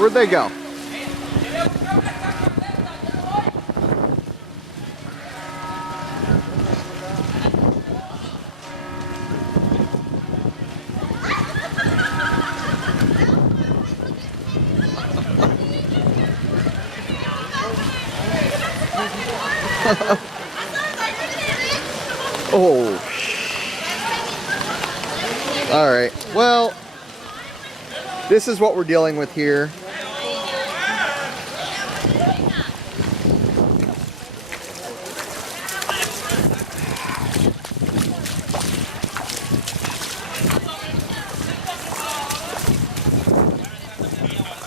Where'd they go? Oh. All right. Well, this is what we're dealing with here.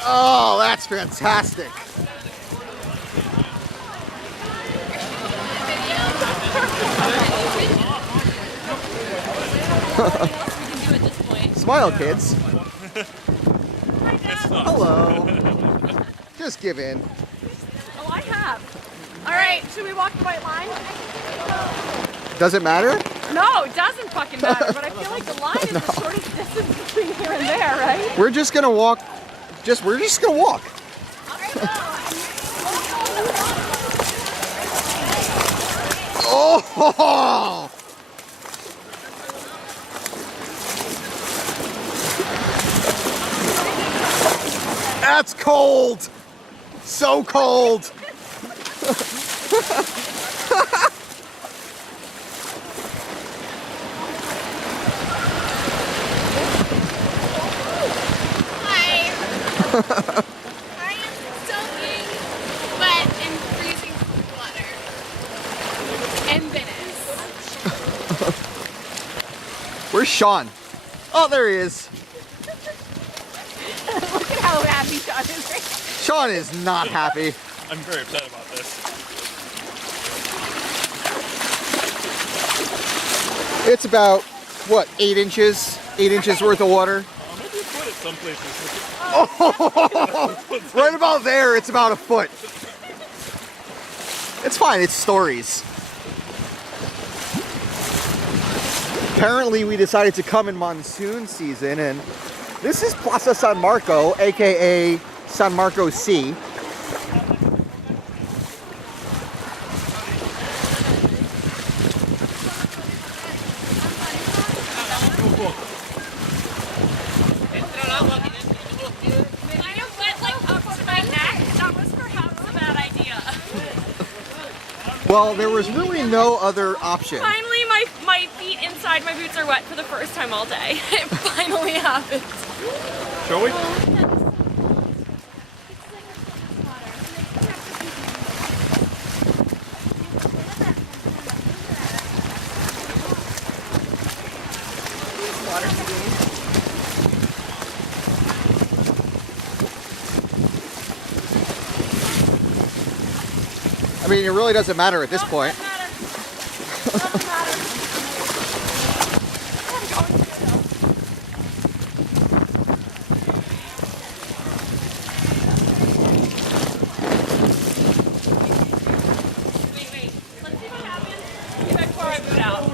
Oh, that's fantastic. Smile, kids. Hello. Just give in. Oh, I have. All right, should we walk the white line? Does it matter? No, it doesn't fucking matter, but I feel like the line is the shortest distance between here and there, right? We're just gonna walk. We're just gonna walk. Oh! That's cold. So cold. I am soaking wet in freezing water. And Venice. Where's Sean? Oh, there he is. Look at how happy Sean is. Sean is not happy. I'm very upset about this. It's about, what, 8 inches? 8 inches worth of water? Maybe a foot at some places. Oh, right about there, it's about a foot. It's fine, it's stories. Apparently we decided to come in monsoon season, and this is Piazza San Marco, aka San Marco Sea. Well, there was really no other option. Finally, my feet inside my boots are wet for the first time all day. It finally happened. Shall we? I mean, it really doesn't matter at this point. Doesn't matter. Wait. Let's see what happens if I pour my boot out.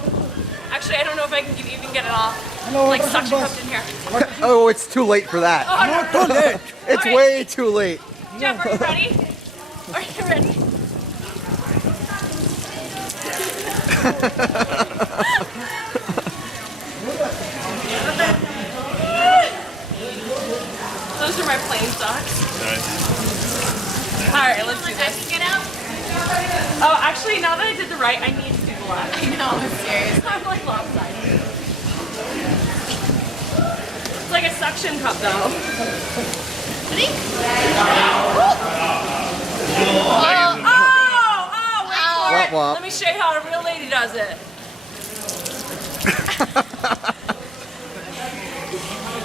Actually, I don't know if I can even get it off. Like suction cupped in here. Oh, it's too late for that. Oh, no. Too late. It's Okay. way too late. Jeff, are you ready? Are you ready? Those are my plain socks. Nice. Alright, let's do this. Get out. Oh, actually, now that I did the right, I need to do the left. I know, I'm serious. I'm like lopsided. It's like a suction cup, though. Ready? Wait for Womp it. womp. Let me show you how a real lady does it.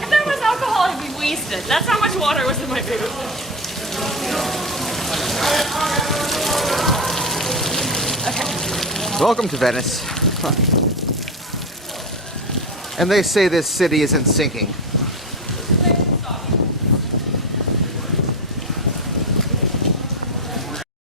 If there was alcohol, I'd be wasted. That's how much water was in my boot. Welcome to Venice. And they say this city isn't sinking.